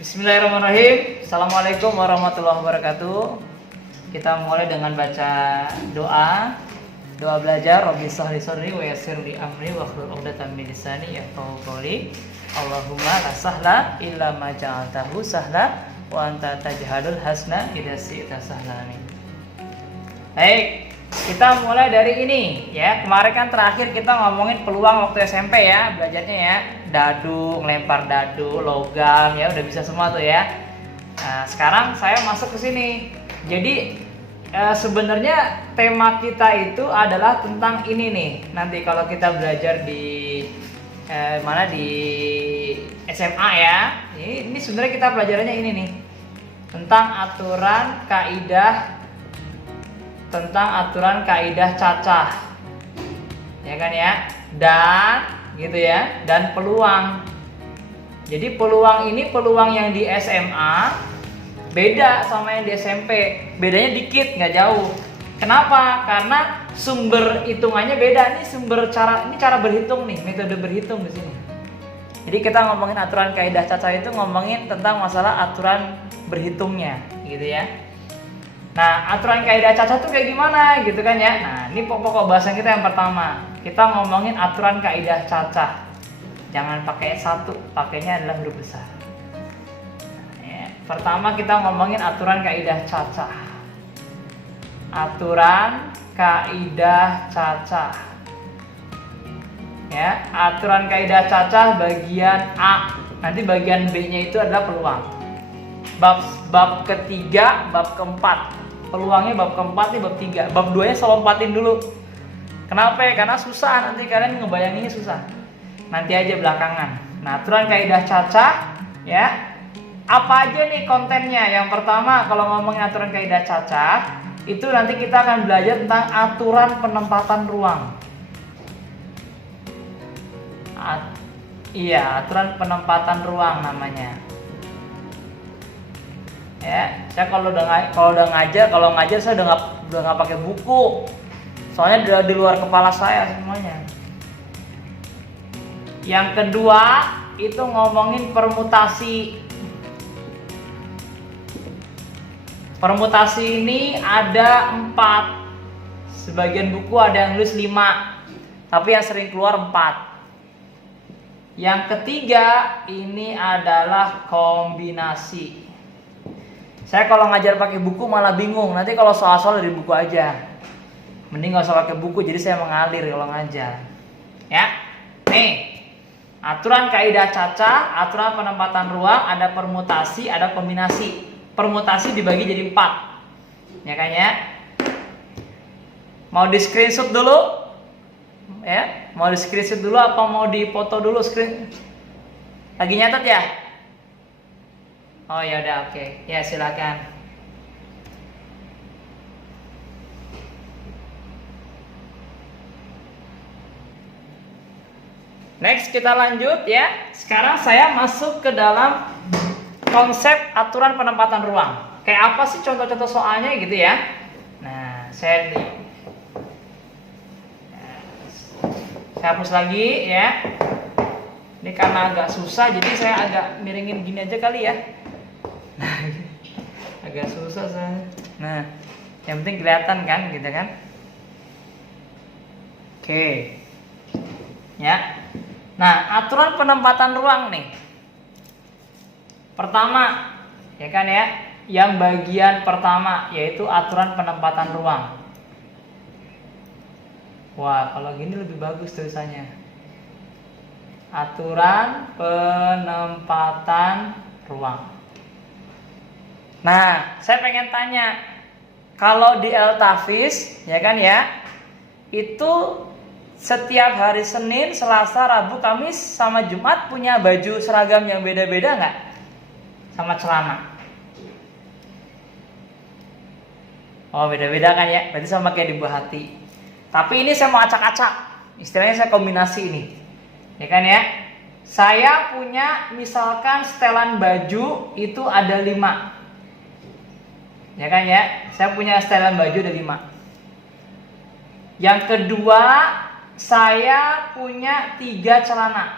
Bismillahirrahmanirrahim. Assalamualaikum warahmatullahi wabarakatuh. Kita mulai dengan baca doa. Doa belajar. Rabbi shrah li sadri wa yassir li amri wahlul 'uqdatam min lisani yafqahu qawli. Allahumma la sahla illa ma ja'altahu sahla wa anta tajhalul hasna idza syi'ta sahla. Baik, kita mulai dari ini ya. Kemarin kan terakhir kita ngomongin peluang waktu SMP ya, belajarnya ya. Dadu, ngelempar dadu, logam ya, udah bisa semua tuh ya. Nah, sekarang saya masuk ke sini. Jadi sebenarnya tema kita itu adalah tentang ini nih. Nanti kalau kita belajar di di SMA ya. Ini sebenarnya kita pelajarannya ini nih. Tentang aturan kaidah cacah. Ya kan ya? Dan gitu ya, dan peluang. Jadi peluang ini peluang yang di SMA beda sama yang di SMP. Bedanya dikit, nggak jauh. Kenapa? Karena sumber hitungannya beda. Ini cara berhitung nih, metode berhitung di sini. Jadi kita ngomongin aturan kaidah cacah itu ngomongin tentang masalah aturan berhitungnya, gitu ya. Nah, aturan kaidah cacah itu kayak gimana gitu kan ya. Nah, ini pokok bahasan kita yang pertama. Kita ngomongin aturan kaidah cacah. Jangan pakai satu, pakainya adalah huruf besar. Nah, ya. Pertama kita ngomongin aturan kaidah cacah. Aturan kaidah cacah. Ya, aturan kaidah cacah bagian A. Nanti bagian B-nya itu adalah peluang. Bab ketiga, bab keempat. Peluangnya bab keempat nih, bab 3. Bab 2-nya saya lompatin dulu. Kenapa? Karena susah, nanti kalian ngebayanginnya susah. Nanti aja belakangan. Nah, aturan kaidah cacah ya. Apa aja nih kontennya? Yang pertama, kalau ngomongin aturan kaidah cacah, itu nanti kita akan belajar tentang aturan penempatan ruang. Aturan penempatan ruang namanya. Ya, saya kalau ngajar saya udah nggak pakai buku, soalnya udah di luar kepala saya semuanya. Yang kedua itu ngomongin permutasi. Permutasi ini ada 4. Sebagian buku ada yang nulis 5, tapi yang sering keluar 4. Yang ketiga ini adalah kombinasi. Saya kalau ngajar pakai buku malah bingung. Nanti kalau soal-soal dari buku aja. Mending gak usah pakai buku, jadi saya mengalir kalau ngajar. Ya. Nih. Aturan kaidah cacah, aturan penempatan ruang, ada permutasi, ada kombinasi. Permutasi dibagi jadi 4. Ya kan ya? Mau di screenshot dulu? Ya, mau di screenshot dulu apa mau dipoto dulu screen? Lagi nyatet ya? Oh ya udah, oke. Ya silakan. Next kita lanjut ya. Sekarang saya masuk ke dalam konsep aturan penempatan ruang. Kayak apa sih contoh-contoh soalnya gitu ya. Nah, saya hapus lagi ya. Ini karena agak susah jadi saya agak miringin gini aja kali ya. Nah, agak susah saya. Nah, yang penting kelihatan kan gitu kan. Oke. Ya. Nah, aturan penempatan ruang nih. Pertama, ya kan ya, yang bagian pertama yaitu aturan penempatan ruang. Wah, kalau gini lebih bagus tulisannya. Aturan penempatan ruang. Nah, saya pengen tanya, kalau di Eltafis, ya kan ya, itu setiap hari Senin, Selasa, Rabu, Kamis, sama Jumat punya baju seragam yang beda-beda nggak? Sama celana? Oh, beda-beda kan ya? Berarti sama kayak di buah hati. Tapi ini saya mau acak-acak. Istilahnya saya kombinasi ini. Ya kan ya? Saya punya misalkan setelan baju itu ada 5. Ya kan ya? Saya punya setelan baju ada 5. Yang kedua, saya punya 3 celana.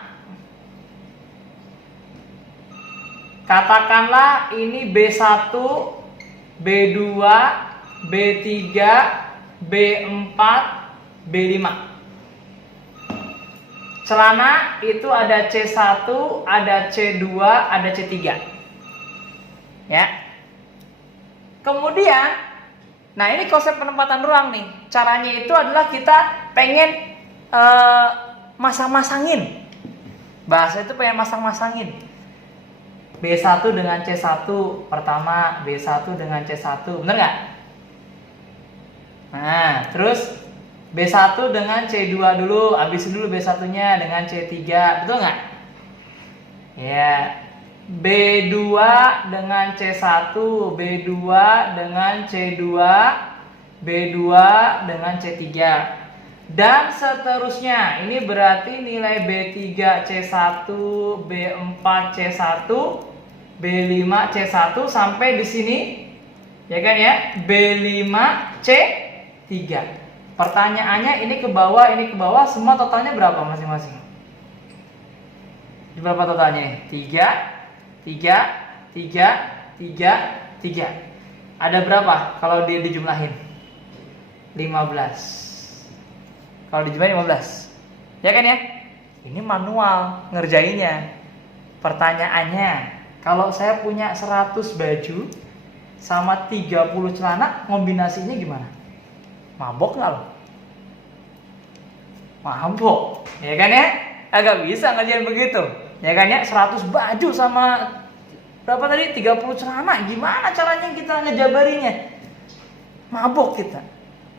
Katakanlah ini B1, B2, B3, B4, B5. Celana itu ada C1, ada C2, ada C3. Ya. Kemudian, nah ini konsep penempatan ruang nih. Caranya itu adalah kita pengen masang-masangin. Bahasa itu pengen masang-masangin. B1 dengan C1 pertama, B1 dengan C1, bener nggak? Nah, terus B1 dengan C2 dulu, habisin dulu B1-nya dengan C3, betul nggak? Ya, B2 dengan C1, B2 dengan C2, B2 dengan C3. Dan seterusnya, ini berarti nilai B3 C1, B4 C1, B5 C1 sampai di sini, ya kan ya, B5 C3. Pertanyaannya ini ke bawah, semua totalnya berapa masing-masing? Berapa totalnya? 3, 3, 3, 3, 3. Ada berapa kalau dia dijumlahin? 15. Kalau dijumlahin 15. Ya kan ya? Ini manual ngerjainnya. Pertanyaannya, kalau saya punya 100 baju sama 30 celana, kombinasinya gimana? Mabok nggak lo? Mabok, ya kan ya? Agak bisa ngerjain begitu, ya kan ya? 100 baju sama berapa tadi? 30 celana, gimana caranya kita ngejabarinya? Mabok kita,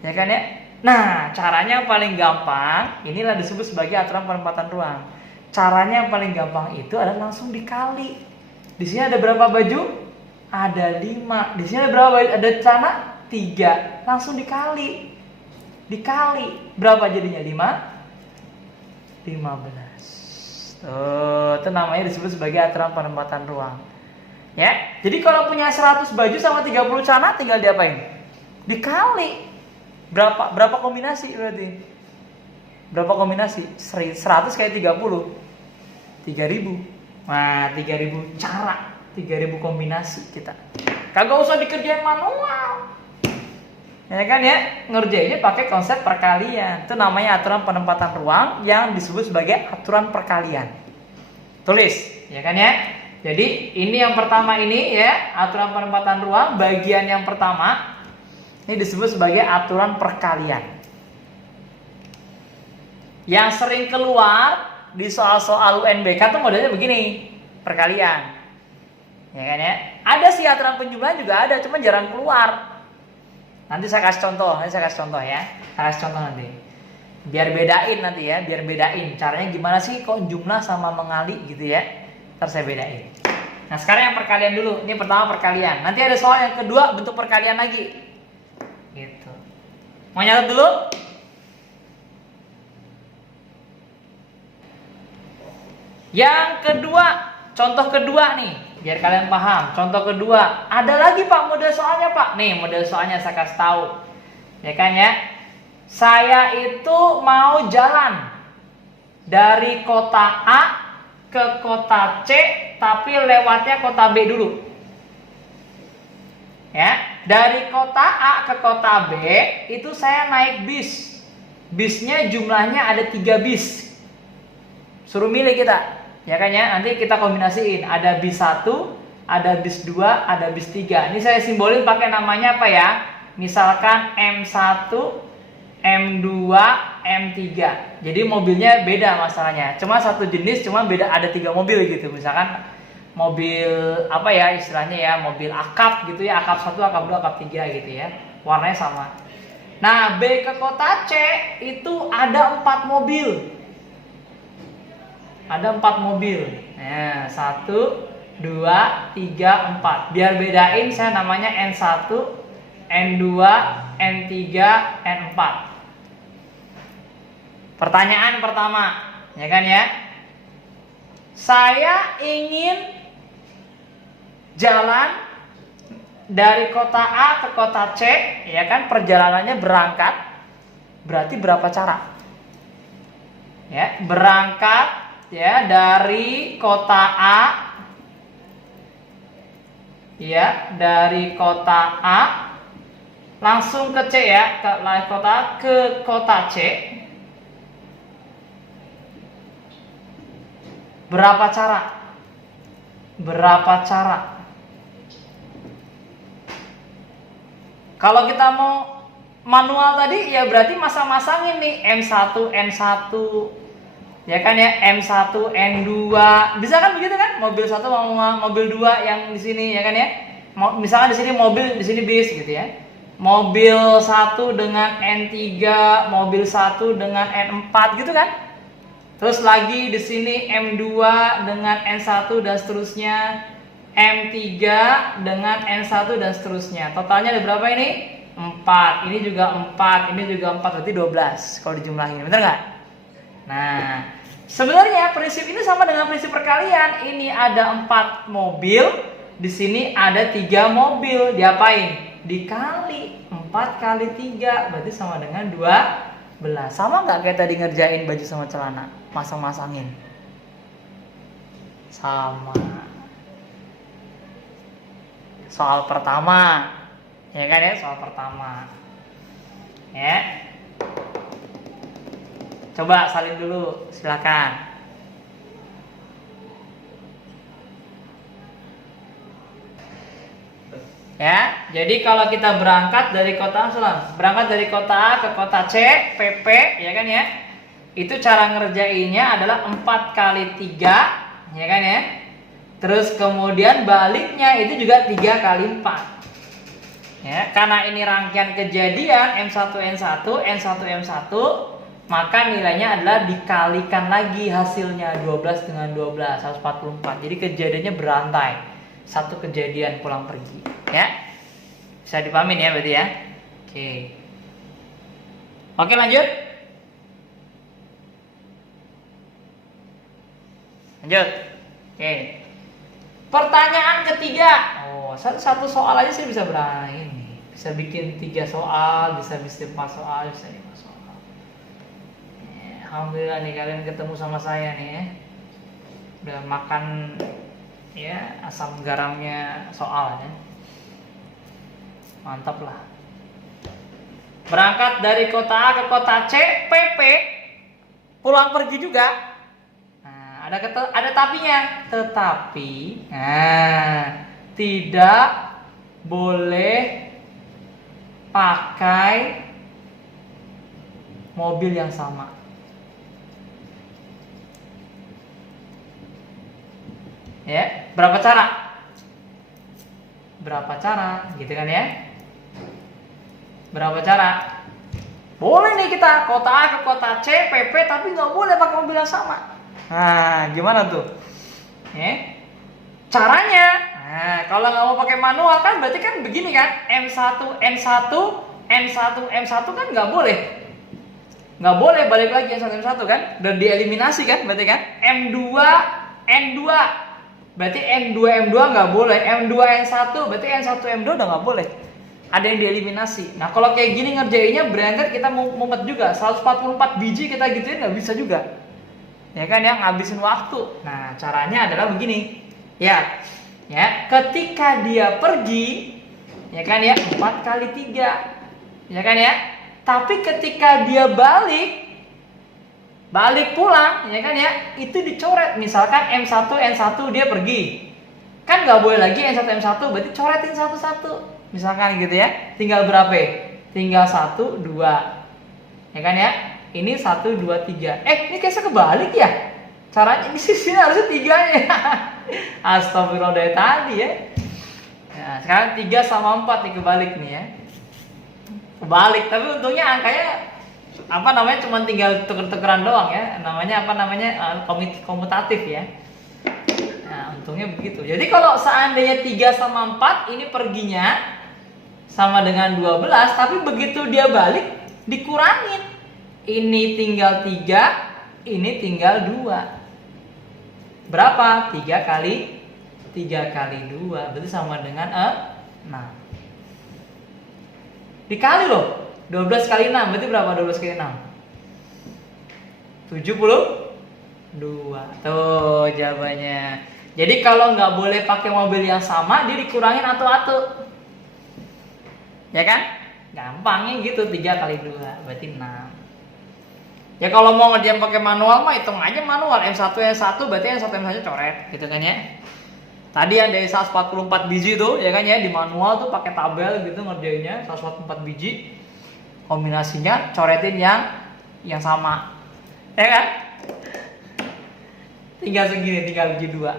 ya kan ya? Nah, caranya yang paling gampang, inilah disebut sebagai aturan penempatan ruang. Caranya yang paling gampang itu adalah langsung dikali. Di sini ada berapa baju? Ada 5. Di sini ada berapa baju? Ada celana? 3. Langsung dikali. Dikali. Berapa jadinya? 5? 15. Itu namanya disebut sebagai aturan penempatan ruang. Ya. Jadi kalau punya 100 baju sama 30 celana tinggal diapain? Dikali. Berapa kombinasi berarti? Berapa kombinasi? 100 kali 30. 3000. Nah, 3000 cara, 3000 kombinasi kita. Kagak usah dikerjain manual. Ya kan ya? Ngerjainnya pakai konsep perkalian. Itu namanya aturan penempatan ruang yang disebut sebagai aturan perkalian. Tulis, ya kan ya? Jadi, ini yang pertama ini ya, aturan penempatan ruang bagian yang pertama. Ini disebut sebagai aturan perkalian. Yang sering keluar di soal-soal UNBK tuh modelnya begini, perkalian. Ya kan ya? Ada sih aturan penjumlahan juga ada, cuma jarang keluar. Nanti saya kasih contoh ya. Saya kasih contoh nanti. Biar bedain nanti ya, biar bedain. Caranya gimana sih kok jumlah sama mengali gitu ya. Ntar saya bedain. Nah, sekarang yang perkalian dulu. Ini pertama perkalian. Nanti ada soal yang kedua bentuk perkalian lagi. Gitu. Mau nyatet dulu? Yang kedua, contoh kedua nih, biar kalian paham. Contoh kedua, ada lagi Pak model soalnya Pak. Nih model soalnya saya kasih tahu, ya kan ya. Saya itu mau jalan dari kota A ke kota C, tapi lewatnya kota B dulu. Ya, dari kota A ke kota B itu saya naik bis. Bisnya jumlahnya ada 3 bis. Suruh milih kita. Ya kan ya, nanti kita kombinasiin. Ada bis 1, ada bis 2, ada bis 3. Ini saya simbolin pakai namanya apa ya? Misalkan M1, M2, M3. Jadi mobilnya beda masalahnya. Cuma satu jenis, cuma beda ada 3 mobil gitu. Misalkan mobil apa ya istilahnya ya, mobil akap gitu ya, akap 1, akap 2, akap 3 gitu ya. Warnanya sama. Nah, B ke kota C itu ada 4 mobil. Ada 4 mobil. Nah, 1, 2, 3, 4. Biar bedain saya namanya N1, N2, N3, N4. Pertanyaan pertama, ya kan ya? Saya ingin jalan dari kota A ke kota C, ya kan? Perjalanannya berangkat. Berarti berapa cara? Ya, berangkat ya dari kota A ya, dari kota A langsung ke C ya, ke kota C. Berapa cara? Berapa cara? Kalau kita mau manual tadi ya berarti masang-masangin nih M1, N1. Ya kan ya, M1, N2. Bisa kan begitu kan? Mobil 1 sama mobil 2 yang di sini ya kan ya. Misalkan di sini mobil, di sini bis gitu ya. Mobil 1 dengan N3, mobil 1 dengan N4 gitu kan? Terus lagi di sini M2 dengan N1 dan seterusnya, M3 dengan N1 dan seterusnya. Totalnya ada berapa ini? 4. Ini juga 4, ini juga 4, berarti 12 kalau dijumlahin. Bener nggak? Nah, sebenarnya prinsip ini sama dengan prinsip perkalian. Ini ada 4 mobil, di sini ada 3 mobil. Diapain? Dikali 4 kali 3, berarti sama dengan 12. Sama nggak kayak tadi ngerjain baju sama celana, masang-masangin? Sama. Soal pertama, ya kan ya, soal pertama. Ya. Coba salin dulu, silakan. Ya, jadi kalau kita berangkat dari kota A ke kota C, PP, ya kan ya. Itu cara ngerjainnya adalah 4 kali 3, ya kan ya. Terus kemudian baliknya itu juga 3 kali 4. Ya, karena ini rangkaian kejadian M1 N1, N1 M1, maka nilainya adalah dikalikan lagi hasilnya 12 dengan 12, 144. Jadi kejadiannya berantai. Satu kejadian pulang pergi, ya. Bisa dipahamin ya berarti ya. Oke. Oke, lanjut. Lanjut. Oke. Pertanyaan ketiga. Oh, satu soal aja sih bisa berani. Bisa bikin 3 soal, bisa 4 soal, bisa 5 soal. Alhamdulillah nih kalian ketemu sama saya nih ya. Udah makan ya asam garamnya soal ya. Mantap lah. Berangkat dari kota A ke kota C, PP, pulang pergi juga. Nah, ada tapinya. Tetapi, tidak boleh pakai mobil yang sama. Ya, berapa cara? Berapa cara, gitu kan ya? Berapa cara? Boleh nih kita kota A ke kota C, PP, tapi nggak boleh pakai mobil yang sama. Nah, gimana tuh? Ya, caranya, nah, kalau nggak mau pakai manual kan berarti kan begini kan? M1, N1, N1, M1 kan nggak boleh. Nggak boleh balik lagi N1, M1 kan? Dan dieliminasi kan berarti kan? M2, N2. Berarti N2 M2 nggak boleh, M2 N1 berarti N1 M2 udah nggak boleh. Ada yang dieliminasi. Nah kalau kayak gini ngerjainnya berangkat kita mumet juga, 144 biji kita gituin nggak bisa juga. Ya kan ya, ngabisin waktu. Nah caranya adalah begini. Ya, ketika dia pergi, ya kan ya 4 kali 3, ya kan ya. Tapi ketika dia balik pulang, ya kan ya, itu dicoret. Misalkan M1 N1 dia pergi, kan nggak boleh lagi N1 M1, berarti coretin satu-satu. Misalkan gitu ya, tinggal berapa? Tinggal 1, 2, ya kan ya. Ini 1, 2, 3. Ini kayaknya kebalik ya. Caranya di sini harusnya 3-nya. Astagfirullah dari tadi ya. Nah, sekarang 3 sama 4 nih kebalik nih ya. Kebalik, tapi untungnya angkanya cuma tinggal tuker-tukeran doang ya. Namanya komutatif ya. Nah, untungnya begitu. Jadi kalau seandainya 3 sama 4 ini perginya sama dengan 12, tapi begitu dia balik dikurangin. Ini tinggal 3, ini tinggal 2. Berapa? 3 kali 2, berarti sama dengan 6. Dikali loh, 12 kali 6, berarti berapa 12 kali 6? 72. Tuh jawabannya. Jadi kalau nggak boleh pakai mobil yang sama, dia dikurangin atu-atu. Ya kan? Gampangnya gitu, 3 kali 2 berarti 6. Ya kalau mau ngerjain pakai manual mah hitung aja manual. M1 berarti yang 1 M1 coret gitu kan ya. Tadi yang dari 144 biji tuh ya kan ya, di manual tuh pakai tabel gitu ngerjainnya 144 biji. Kombinasinya coretin yang sama. Ya kan? Tinggal segini, tinggal biji 2.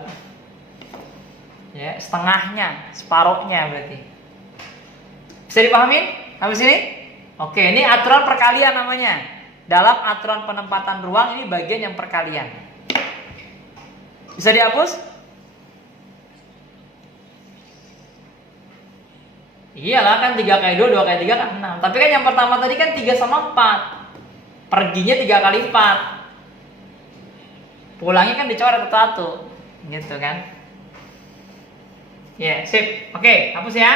Ya, setengahnya, separohnya berarti. Bisa dipahami sampai sini? Oke, ini aturan perkalian namanya. Dalam aturan penempatan ruang ini bagian yang perkalian. Bisa dihapus? Iyalah kan 3 kali 2, 2 kali 3 kan 6. Tapi kan yang pertama tadi kan 3 sama 4. Perginya 3 kali 4. Pulangnya kan dicoret satu. Gitu kan. Ya, sip. Oke, hapus ya.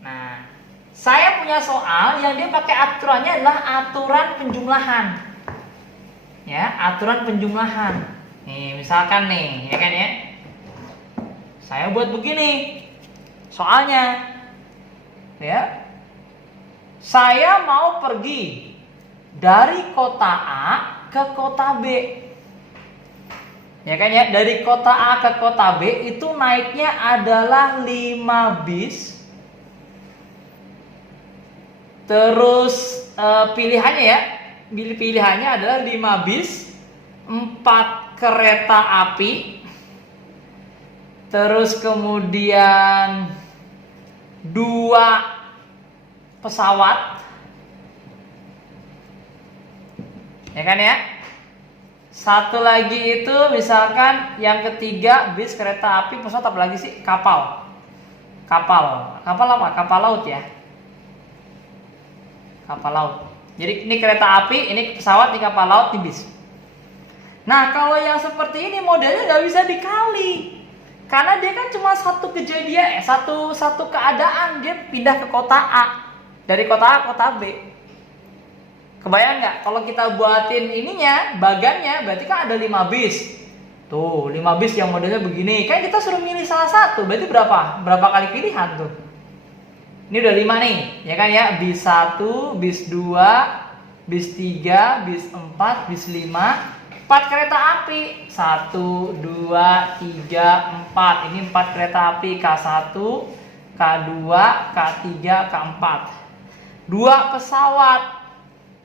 Nah, saya punya soal yang dia pakai aturannya adalah aturan penjumlahan. Ya, aturan penjumlahan. Nih, misalkan nih, ya kan ya. Saya buat begini. Soalnya ya. Saya mau pergi dari kota A ke kota B. Ya kan ya, dari kota A ke kota B itu naiknya adalah 5 bis. Terus pilihannya ya, pilihannya adalah 5 bis, 4 kereta api, terus kemudian 2 pesawat, ya kan ya. Satu lagi itu misalkan yang ketiga bis, kereta api, pesawat, apa lagi sih? Kapal apa? Kapal laut ya. Kapal laut. Jadi ini kereta api, ini pesawat, ini kapal laut, ini bis. Nah kalau yang seperti ini modelnya nggak bisa dikali, karena dia kan cuma satu kejadian, satu keadaan, dia pindah ke kota A, dari kota A ke kota B. Kebayang nggak? Kalau kita buatin ininya, bagannya, berarti kan ada 5 bis. Tuh 5 bis yang modelnya begini, kan kita suruh milih salah satu, berarti berapa kali pilihan tuh? Ini udah 5 nih, ya kan ya? Bis 1, bis 2, bis 3, bis 4, bis 5, 4 kereta api. 1, 2, 3, 4. Ini 4 kereta api, K1, K2, K3, K4. 2 pesawat.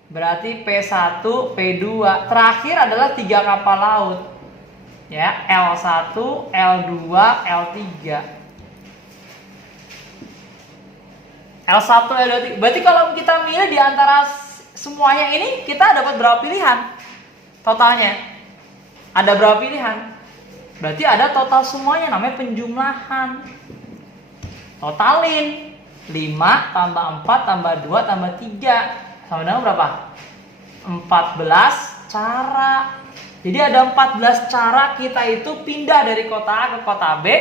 Berarti P1, P2. Terakhir adalah 3 kapal laut. Ya, L1, L2, L3. L1, L2, berarti kalau kita milih di antara semuanya ini, kita dapat berapa pilihan? Totalnya ada berapa pilihan? Berarti ada total semuanya, namanya penjumlahan. Totalin 5 tambah 4 tambah 2 tambah 3 sama dengan berapa? 14 cara. Jadi ada 14 cara kita itu pindah dari kota A ke kota B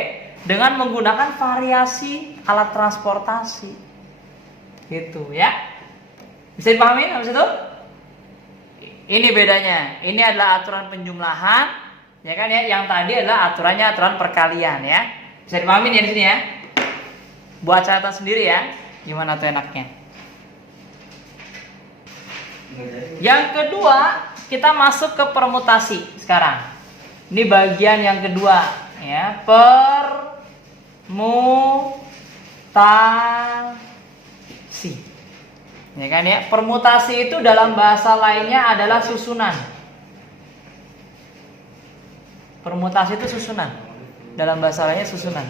dengan menggunakan variasi alat transportasi. Gitu ya. Bisa dipahami habis itu? Ini bedanya. Ini adalah aturan penjumlahan, ya kan ya. Yang tadi adalah aturan perkalian ya. Bisa dipahami ya di sini ya. Buat catatan sendiri ya. Gimana tuh enaknya? Yang kedua, kita masuk ke permutasi sekarang. Ini bagian yang kedua ya, permutasi. Ya kan ya, permutasi itu dalam bahasa lainnya adalah susunan. Permutasi itu susunan. Dalam bahasa lainnya susunan.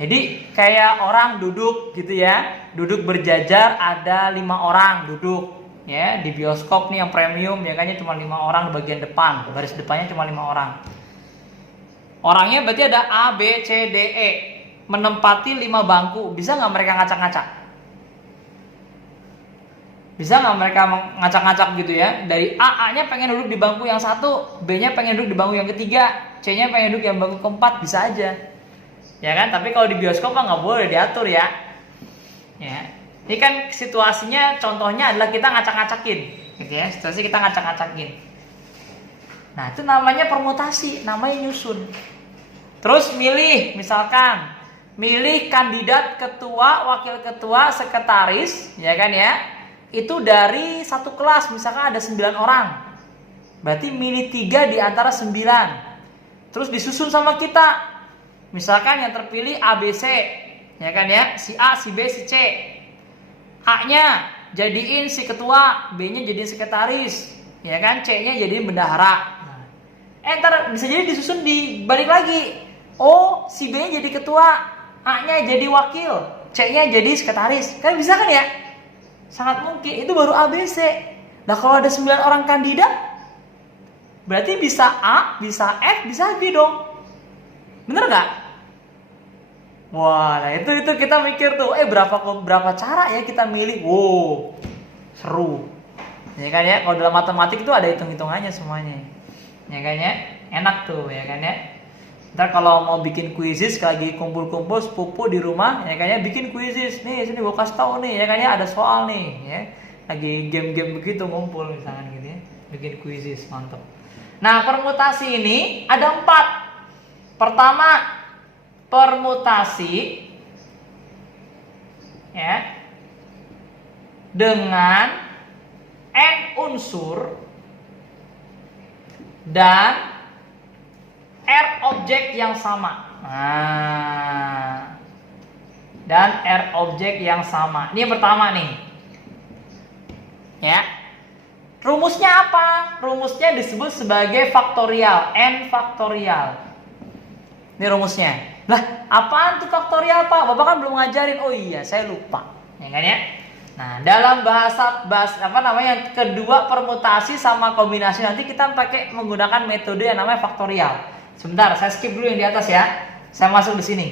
Jadi kayak orang duduk gitu ya, duduk berjajar, ada 5 orang duduk ya di bioskop nih yang premium, ya kan cuma 5 orang di bagian depan, baris depannya cuma 5 orang. Orangnya berarti ada A, B, C, D, E, menempati 5 bangku. Bisa nggak mereka ngacak-ngacak? Bisa nggak mereka ngacak-ngacak gitu ya? Dari A-nya pengen duduk di bangku yang 1, B-nya pengen duduk di bangku yang ketiga, C-nya pengen duduk di bangku keempat, bisa aja. Ya kan? Tapi kalau di bioskop kan nggak boleh diatur ya. Ya. Ini kan situasinya, contohnya adalah kita ngacak-ngacakin, gitu ya. Situasi kita ngacak-ngacakin. Nah, itu namanya permutasi, namanya nyusun. Terus milih, misalkan milih kandidat ketua, wakil ketua, sekretaris, ya kan ya. Itu dari satu kelas, misalkan ada 9 orang. Berarti milih 3 di antara 9. Terus disusun sama kita. Misalkan yang terpilih ABC, ya kan ya, si A, si B, si C. A-nya jadiin si ketua, B-nya jadiin sekretaris, ya kan, C-nya jadiin bendahara. Ntar bisa jadi disusun dibalik lagi. Oh, si B-nya jadi ketua, A-nya jadi wakil, C-nya jadi sekretaris. Kan bisa kan ya? Sangat mungkin. Itu baru ABC. Nah, kalau ada 9 orang kandidat, berarti bisa A, bisa F, bisa B dong. Bener gak? Wah, nah itu kita mikir tuh, berapa cara ya kita milih? Wow, seru. Ya kan ya, kalau dalam matematik itu ada hitung-hitungannya semuanya. Ya kan ya, enak tuh ya kan ya. Ntar kalau mau bikin kuisis, lagi kumpul-kumpul sepupu di rumah, ya kan ya, bikin kuisis. Nih, sini gua kasih tahu nih, ya kan ya, ada soal nih, ya. Lagi game-game begitu ngumpul misalkan gitu ya. Bikin kuisis, mantap. Nah, permutasi ini ada 4. Pertama, permutasi ya dengan n unsur dan r objek yang sama. Nah, dan r objek yang sama. Ini yang pertama nih. Ya. Rumusnya apa? Rumusnya disebut sebagai faktorial, n faktorial. Ini rumusnya. Lah, apaan tuh faktorial, Pak? Bapak kan belum ngajarin. Oh iya, saya lupa. Ya kan ya? Nah, dalam bahasa kedua permutasi sama kombinasi nanti kita pakai menggunakan metode yang namanya faktorial. Sebentar, saya skip dulu yang di atas ya. Saya masuk di sini.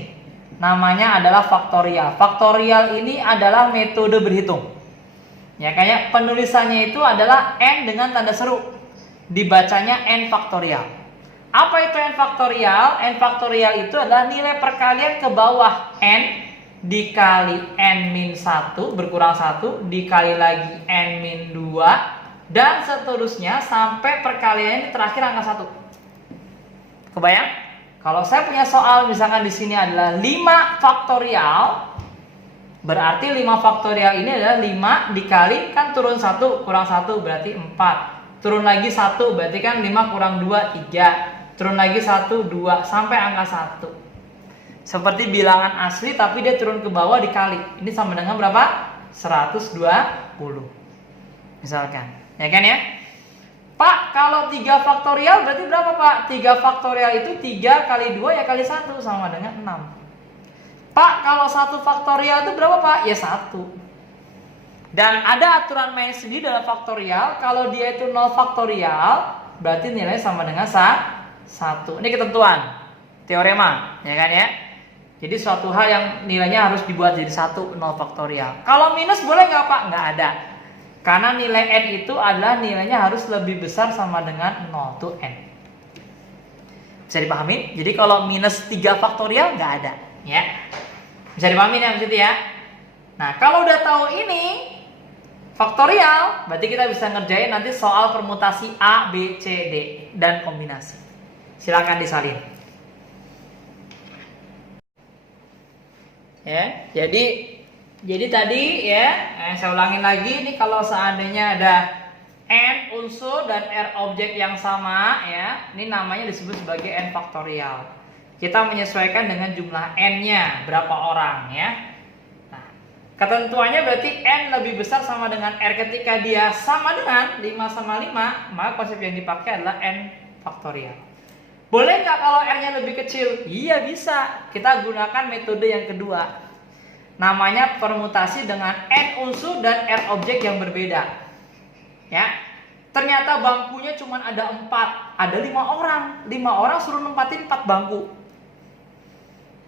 Namanya adalah faktorial. Faktorial ini adalah metode berhitung. Ya, kayak penulisannya itu adalah n dengan tanda seru. Dibacanya n faktorial. Apa itu n faktorial? N faktorial itu adalah nilai perkalian ke bawah n dikali n-1 berkurang 1 dikali lagi n-2 dan seterusnya sampai perkaliannya terakhir angka 1. Kebayang? Kalau saya punya soal misalkan di sini adalah 5 faktorial, berarti 5 faktorial ini adalah 5 dikali kan turun 1 kurang 1 berarti 4. Turun lagi 1 berarti kan 5 kurang 2 3. Turun lagi 1, 2, sampai angka 1. Seperti bilangan asli tapi dia turun ke bawah dikali. Ini sama dengan berapa? 120. Misalkan. Ya kan ya? Pak, kalau 3 faktorial berarti berapa Pak? 3 faktorial itu 3 kali 2 ya kali 1 sama dengan 6. Pak, kalau 1 faktorial itu berapa Pak? Ya 1. Dan ada aturan main sendiri dalam faktorial. Kalau dia itu 0 faktorial, berarti nilainya sama dengan 1. Ini ketentuan teorema, ya kan ya. Jadi suatu hal yang nilainya harus dibuat jadi 1, 0 faktorial. Kalau minus boleh nggak Pak? Nggak ada. Karena nilai n itu adalah nilainya harus lebih besar sama dengan 0 to n. Bisa dipahami? Jadi kalau minus 3 faktorial nggak ada, ya. Bisa dipahami ya maksudnya ya. Nah, kalau udah tahu ini faktorial, berarti kita bisa ngerjain nanti soal permutasi A, B, C, D dan kombinasi. Silakan disalin. Ya, jadi tadi ya, saya ulangin lagi nih, kalau seandainya ada n unsur dan r objek yang sama ya, ini namanya disebut sebagai n faktorial. Kita menyesuaikan dengan jumlah n-nya berapa orang ya. Nah, ketentuannya berarti n lebih besar sama dengan r. Ketika dia sama dengan 5 sama 5, maka konsep yang dipakai adalah n faktorial. Boleh nggak kalau r-nya lebih kecil? Iya bisa. Kita gunakan metode yang kedua. Namanya permutasi dengan n unsur dan r objek yang berbeda. Ya. Ternyata bangkunya cuma ada 4. Ada 5 orang. 5 orang suruh nempatin 4 bangku.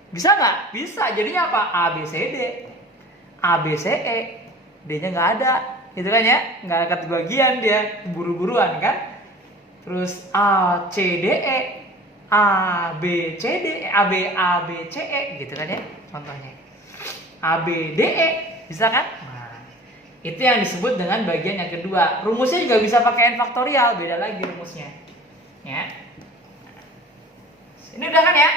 Bisa nggak? Bisa. Jadinya apa? A, B, C, D. A, B, C, E. D-nya nggak ada. Gitu kan ya? Nggak ada kebagian dia. Buru-buruan kan? Terus A, C, D, E. A, B, C, D, A, B, C, E, gitu kan ya contohnya. A, B, D, E, bisa kan? Nah, itu yang disebut dengan bagian yang kedua. Rumusnya juga bisa pakai n faktorial, beda lagi rumusnya. Ya. Ini udah kan ya?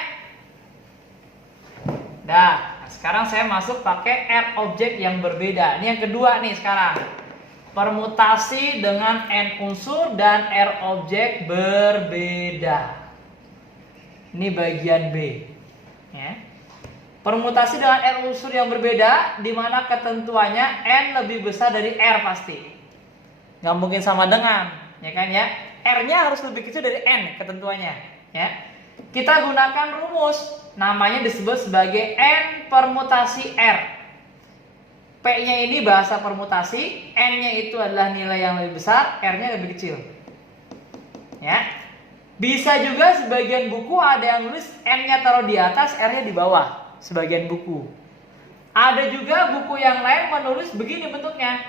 Dah. Nah, sekarang saya masuk pakai R objek yang berbeda. Ini yang kedua nih sekarang. Permutasi dengan N unsur dan R objek berbeda. Ini bagian B. Ya. Permutasi dengan R unsur yang berbeda, di mana ketentuannya N lebih besar dari R pasti. Nggak mungkin sama dengan, ya kan ya? R-nya harus lebih kecil dari N ketentuannya. Ya. Kita gunakan rumus, namanya disebut sebagai N permutasi R. P-nya ini bahasa permutasi, N-nya itu adalah nilai yang lebih besar, R-nya lebih kecil. Ya. Bisa juga sebagian buku ada yang nulis N-nya taruh di atas, R-nya di bawah. Sebagian buku. Ada juga buku yang lain menulis begini bentuknya.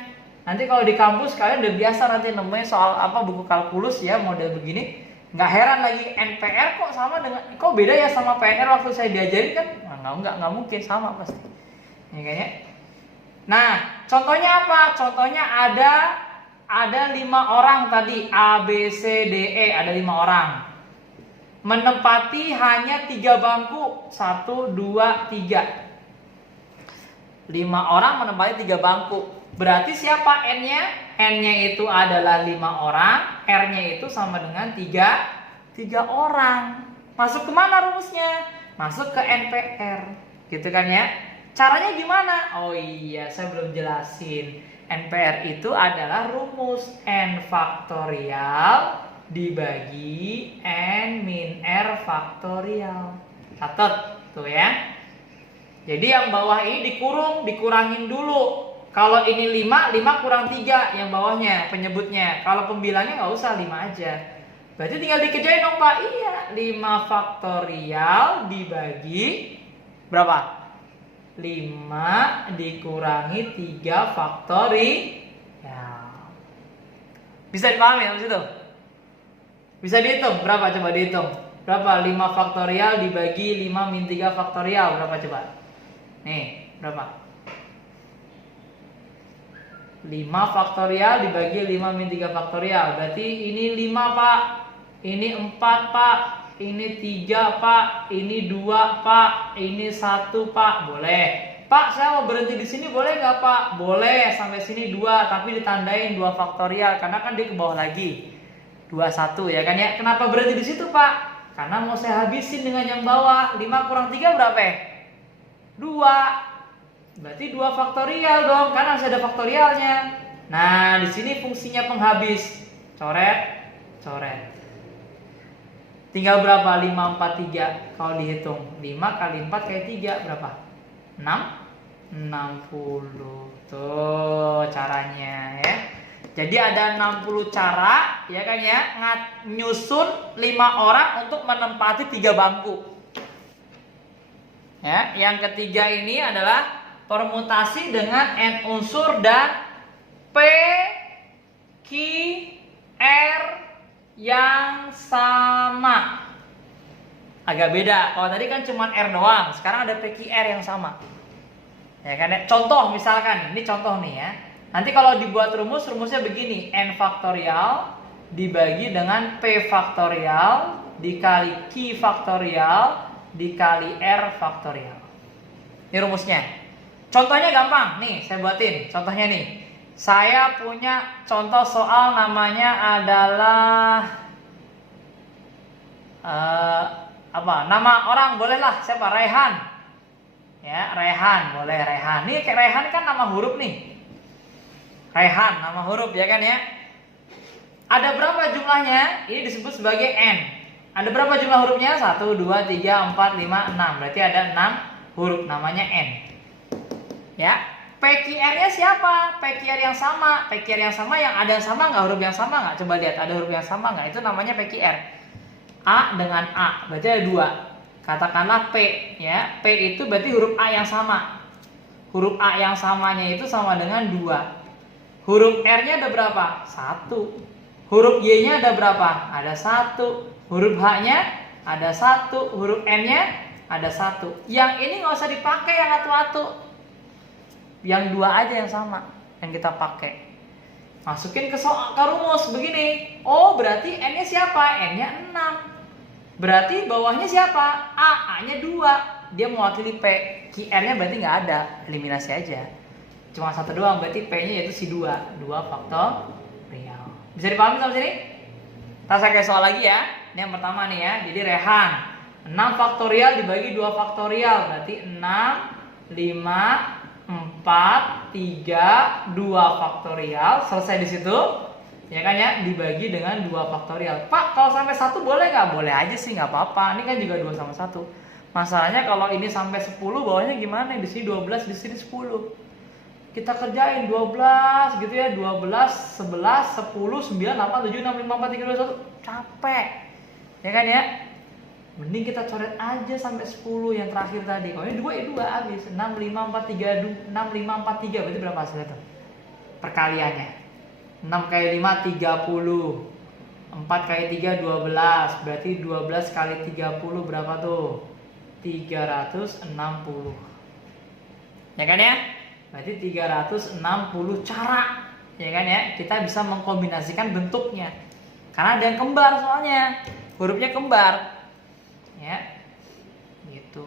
Nanti kalau di kampus kalian udah biasa nanti nemuin soal apa buku kalkulus ya model begini. Nggak heran lagi NPR kok sama dengan, kok beda ya sama PNR waktu saya diajarin kan? Nggak mungkin sama pasti. Ya kayaknya. Nah, contohnya apa? Contohnya ada 5 orang tadi, A, B, C, D, E, ada 5 orang. Menempati hanya 3 bangku, 1, 2, 3. 5 orang menempati 3 bangku. Berarti siapa N-nya? N-nya itu adalah 5 orang, R-nya itu sama dengan 3 orang. Masuk kemana rumusnya? Masuk ke NPR. Gitu kan ya? Caranya gimana? Oh iya, saya belum jelasin. NPR itu adalah rumus N faktorial dibagi N min R faktorial. Catat tuh ya. Jadi yang bawah ini dikurangin dulu. Kalau ini 5 kurang 3 yang bawahnya penyebutnya. Kalau pembilangnya nggak usah 5 aja. Berarti tinggal dikerjain dong Pak. Iya, 5 faktorial dibagi berapa? 5 dikurangi 3 faktorial. Bisa dipahami habis itu? Bisa dihitung? Berapa? Coba dihitung. Berapa? 5 faktorial dibagi 5 min 3 faktorial. Berapa coba? Nih, berapa? 5 faktorial dibagi 5 min 3 faktorial. Berarti ini 5 Pak. Ini 4 Pak. Ini 3 Pak, ini 2 Pak, ini 1 Pak, boleh. Pak, saya mau berhenti di sini boleh nggak Pak? Boleh, sampai sini 2, tapi ditandain 2 faktorial karena kan dia ke bawah lagi. 21 ya kan ya. Kenapa berhenti di situ Pak? Karena mau saya habisin dengan yang bawah. 5 kurang 3 berapa? 2. Berarti 2 faktorial dong, karena masih ada faktorialnya. Nah, di sini fungsinya penghabis. Coret. Tinggal berapa? 5, 4, 3 kalau dihitung. 5 kali 4 kali 3 berapa? 60. Tuh caranya ya. Jadi ada 60 cara ya kan ya, nyusun 5 orang untuk menempati 3 bangku. Ya, yang ketiga ini adalah permutasi dengan N unsur dan P, Q, R yang sama. Agak beda. Kalau tadi kan cuma R doang, sekarang ada PQR yang sama. Ya kan? Contoh misalkan, ini contoh nih ya. Nanti kalau dibuat rumusnya begini, N faktorial dibagi dengan P faktorial dikali Q faktorial dikali R faktorial. Ini rumusnya. Contohnya gampang, nih saya buatin. Contohnya nih. Saya punya contoh soal namanya adalah nama orang bolehlah siapa? Rehan. Ya, Rehan, boleh Rehan. Nih kayak Rehan kan nama huruf nih. Rehan, nama huruf ya kan ya. Ada berapa jumlahnya? Ini disebut sebagai N. Ada berapa jumlah hurufnya? 1, 2, 3, 4, 5, 6. Berarti ada 6 huruf namanya N. Ya. PQR-nya siapa? PQR yang sama. PQR yang sama yang ada yang sama nggak? Huruf yang sama nggak? Coba lihat, ada huruf yang sama nggak? Itu namanya PQR. A dengan A, berarti ada 2. Katakanlah P, ya. P itu berarti huruf A yang sama. Huruf A yang samanya itu sama dengan 2. Huruf R-nya ada berapa? 1. Huruf Y-nya ada berapa? Ada 1. Huruf H-nya ada 1. Huruf N-nya ada 1. Yang ini nggak usah dipakai yang atu-atu. Yang 2 aja yang sama yang kita pakai. Masukin ke rumus begini. Oh, berarti N-nya siapa? N-nya 6. Berarti bawahnya siapa? A, A-nya 2. Dia mewakili P. QR-nya berarti nggak ada, eliminasi aja. Cuma satu doang, berarti P-nya yaitu si 2. 2 faktorial. Bisa dipahami sampai sini? Kita saya kayak soal lagi ya. Ini yang pertama nih ya. Jadi Rehan, 6 faktorial dibagi 2 faktorial. Berarti 6, 5, 4, 3, 2 faktorial. Selesai di situ. Ya kan ya, dibagi dengan 2 faktorial. Pak, kalau sampai 1 boleh nggak? Boleh aja sih, nggak apa-apa. Ini kan juga 2 sama 1. Masalahnya kalau ini sampai 10, bawahnya gimana? Di sini 12, di sini 10. Kita kerjain 12 gitu ya, 12, 11, 10, 9, 8, 7, 6, 5, 4, 3, 2, 1. Capek. Ya kan ya? Mending kita coret aja sampai 10 yang terakhir tadi. Kalau ini 2 ya 2 habis. 6, 5, 4, 3, 6, 5, 4, 3. Berarti berapa hasilnya tuh? Perkaliannya. 6 kali 5, 30. 4 kali 3, 12. Berarti 12 kali 30 berapa tuh? 360. Ya kan ya? Berarti 360 cara. Ya kan ya? Kita bisa mengkombinasikan bentuknya. Karena ada yang kembar soalnya. Hurufnya kembar. Ya. Gitu.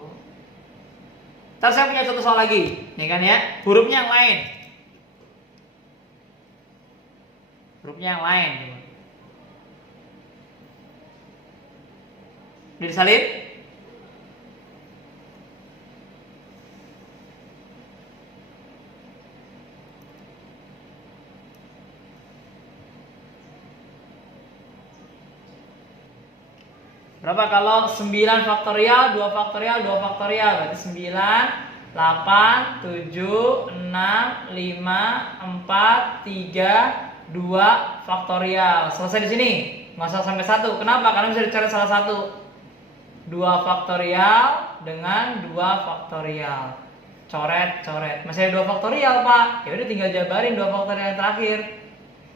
Ntar saya punya satu soal lagi. Ya kan ya? Hurufnya yang lain. Hurufnya yang lain. Udah disalin? Berapa kalau 9 faktorial, 2 faktorial, 2 faktorial? Berarti 9, 8, 7, 6, 5, 4, 3, 2 faktorial. Selesai di sini. Nggak usah sampai 1. Kenapa? Karena bisa dicari salah satu. 2 faktorial dengan 2 faktorial. Coret, coret. Masih ada 2 faktorial, Pak. Ya udah tinggal jabarin 2 faktorial yang terakhir.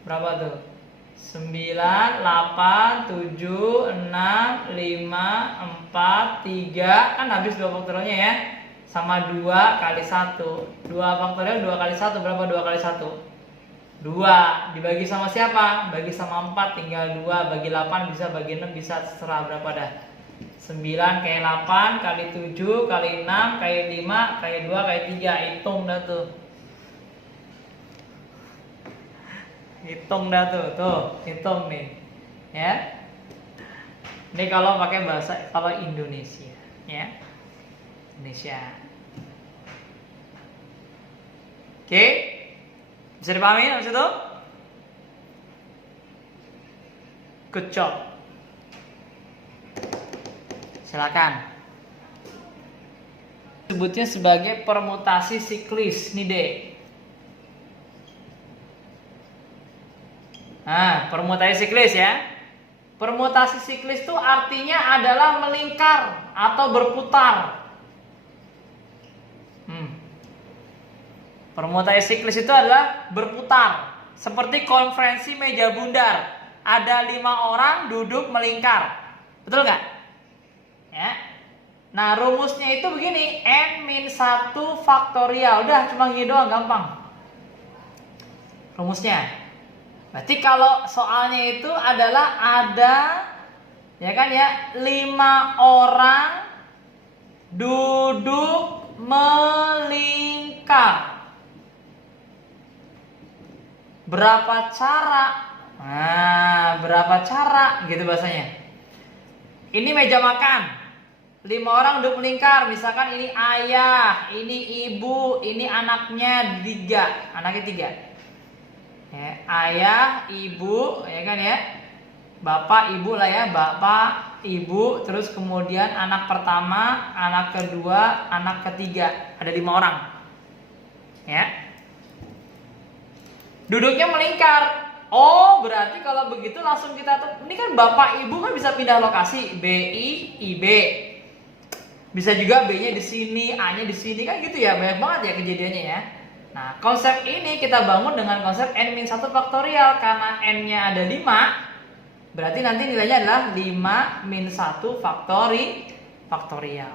Berapa tuh? 9, 8, 7, 6, 5, 4, 3. Kan habis 2 faktorialnya ya. Sama 2 kali 1. 2 faktorial 2 kali 1. Berapa 2 kali 1? 2. Dibagi sama siapa? Bagi sama 4 tinggal 2. Bagi 8 bisa, bagi 6 bisa, terserah berapa dah. 9 kali 8 kali 7 kali 6 kali 5 kali 2 kali 3. Hitung dah tuh. Hitung dah tuh, hitung nih, ya. Ini kalau pakai bahasa kalau Indonesia, ya, Indonesia. Oke, bisa dipahami maksud itu? Good job. Silakan. Sebutnya sebagai permutasi siklis, nih deh. Nah, permutasi siklis ya. Permutasi siklis itu artinya adalah melingkar atau berputar. Permutasi siklis itu adalah berputar. Seperti konferensi meja bundar. Ada 5 orang duduk melingkar. Betul nggak? Ya. Nah, rumusnya itu begini. N-1 faktorial. Udah, cuma gini doang, gampang. Rumusnya. Berarti kalau soalnya itu adalah ada, ya kan ya, 5 orang duduk melingkar. Berapa cara? Nah, berapa cara gitu bahasanya. Ini meja makan. 5 orang duduk melingkar. Misalkan ini ayah, ini ibu, ini anaknya 3. Anaknya 3. Ya, ayah, ibu, ya kan ya, bapak, ibu lah ya, bapak, ibu, terus kemudian anak pertama, anak kedua, anak ketiga, ada 5 orang, ya. Duduknya melingkar. Oh, berarti kalau begitu langsung kita, ini kan bapak, ibu kan bisa pindah lokasi, BI, IB, bisa juga B-nya di sini, A-nya di sini, kan gitu ya, banyak banget ya kejadiannya ya. Nah, konsep ini kita bangun dengan konsep N-1 faktorial. Karena N-nya ada 5, berarti nanti nilainya adalah 5-1 faktorial.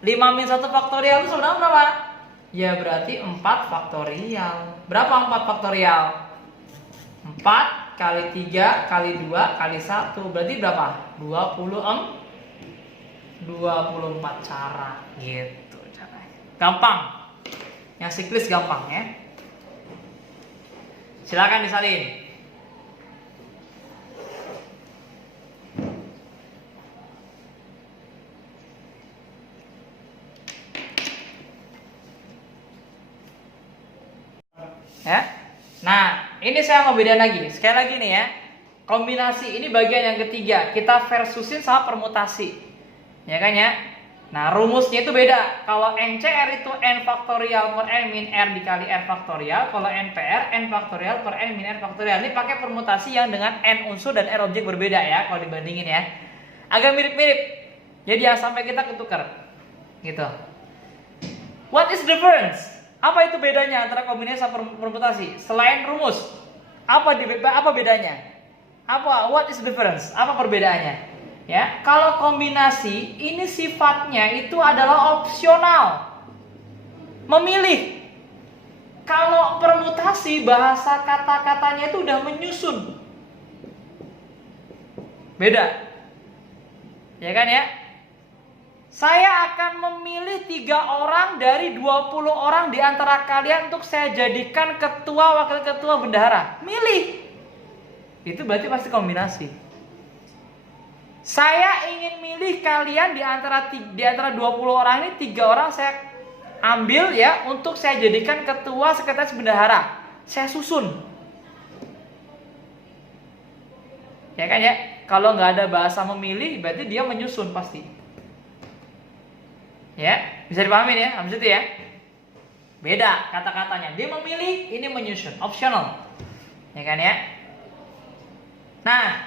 5-1 faktorial itu sebenarnya berapa? Ya berarti 4 faktorial. Berapa 4 faktorial? 4 kali 3 kali 2 kali 1. Berarti berapa? 24 cara. Gitu caranya. Gampang. Yang siklis gampang ya. Silakan disalin. Ya. Nah, ini saya mau bedain lagi. Sekali lagi nih ya. Kombinasi ini bagian yang ketiga. Kita versusin sama permutasi. Ya kan ya? Nah, rumusnya itu beda. Kalau NCR itu N faktorial per N min R dikali R faktorial. Kalau NPR, N faktorial per N min R faktorial. Ini pakai permutasi yang dengan N unsur dan R objek berbeda ya. Kalau dibandingin ya. Agak mirip-mirip. Jadi jangan sampai kita ketukar. Gitu. What is the difference? Apa itu bedanya antara kombinasi sama permutasi? Selain rumus, apa bedanya? What is the difference? Apa perbedaannya? Ya, kalau kombinasi ini sifatnya itu adalah opsional. Memilih. Kalau permutasi bahasa kata-katanya itu udah menyusun. Beda. Ya kan ya? Saya akan memilih 3 orang dari 20 orang di antara kalian untuk saya jadikan ketua, wakil ketua, bendahara. Milih. Itu berarti pasti kombinasi. Saya ingin milih kalian di antara 20 orang ini 3 orang saya ambil ya untuk saya jadikan ketua, sekretaris, bendahara. Saya susun. Ya kan ya? Kalau nggak ada bahasa memilih berarti dia menyusun pasti. Ya, bisa dipahami ya, habis itu ya. Beda kata-katanya. Dia memilih, ini menyusun, optional. Ya kan ya? Nah,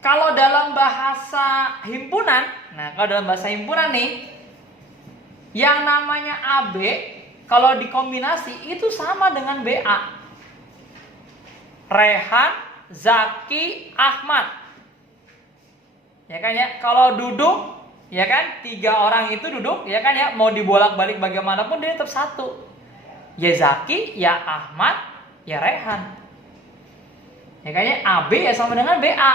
kalau dalam bahasa himpunan, nih, yang namanya AB kalau dikombinasi itu sama dengan BA. Rehan, Zaki, Ahmad. Ya kan ya, kalau duduk, ya kan, 3 orang itu duduk, ya kan ya, mau dibolak-balik bagaimanapun dia tetap satu. Ya Zaki, ya Ahmad, ya Rehan. Ya kan ya, AB ya sama dengan BA.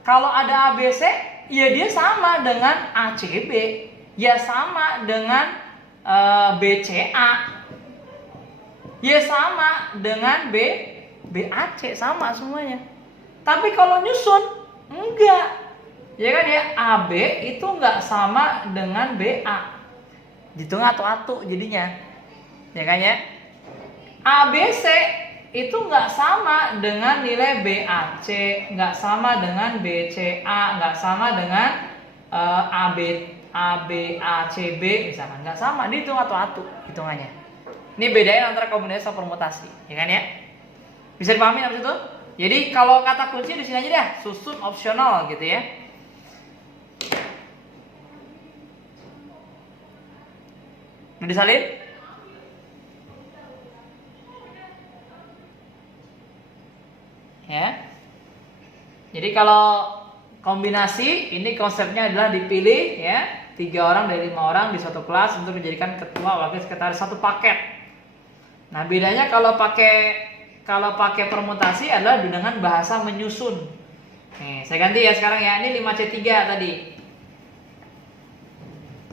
Kalau ada ABC, ya dia sama dengan ACB, ya sama dengan BCA, ya sama dengan BAC, sama semuanya. Tapi kalau nyusun, enggak. Ya kan ya, AB itu nggak sama dengan BA. Dihitung atu-atu jadinya. Ya kan ya. ABC itu nggak sama dengan nilai BAC, nggak sama dengan BCA, nggak sama dengan ABACB misalkan, nggak sama. Dihitung atu-atu hitungannya. Ini bedain antara kombinasi sama permutasi, ya kan ya? Bisa dipahami habis itu? Jadi kalau kata kunci di sini aja deh, susun opsional gitu ya. Mau disalin? Ya. Jadi kalau kombinasi ini konsepnya adalah dipilih ya 3 orang dari 5 orang di suatu kelas untuk dijadikan ketua, wakil, sekretaris, satu paket. Nah bedanya kalau pakai permutasi adalah dengan bahasa menyusun. Nih, saya ganti ya sekarang ya. Ini 5C3 tadi.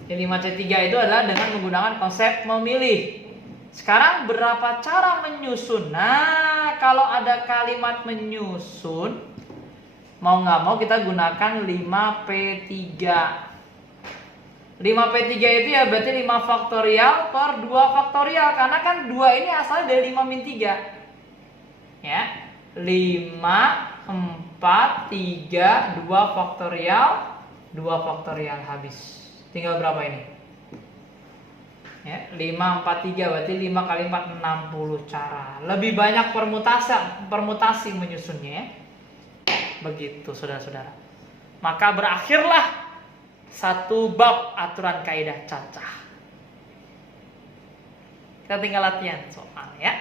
Yang 5C3 itu adalah dengan menggunakan konsep memilih. Sekarang berapa cara menyusun? Nah, kalau ada kalimat menyusun, mau nggak mau kita gunakan 5P3. 5P3 itu ya berarti 5 faktorial per 2 faktorial. Karena kan 2 ini asalnya dari 5 min 3. Ya, 5, 4, 3, 2 faktorial, 2 faktorial habis. Tinggal berapa ini? Ya, 5, 4, 3 berarti 5 kali 4, 60 cara. Lebih banyak permutasi menyusunnya ya. Begitu saudara-saudara. Maka berakhirlah satu bab aturan kaidah cacah. Kita tinggal latihan soal ya.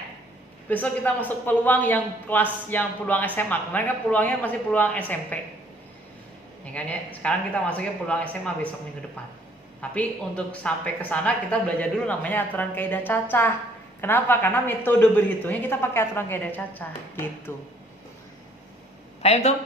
Besok kita masuk peluang yang kelas yang peluang SMA. Kemarin kan peluangnya masih peluang SMP. Ya kan ya. Sekarang kita masuknya peluang SMA besok minggu depan. Tapi untuk sampai ke sana kita belajar dulu namanya aturan kaidah cacah. Kenapa? Karena metode berhitungnya kita pakai aturan kaidah cacah gitu. Paham tuh?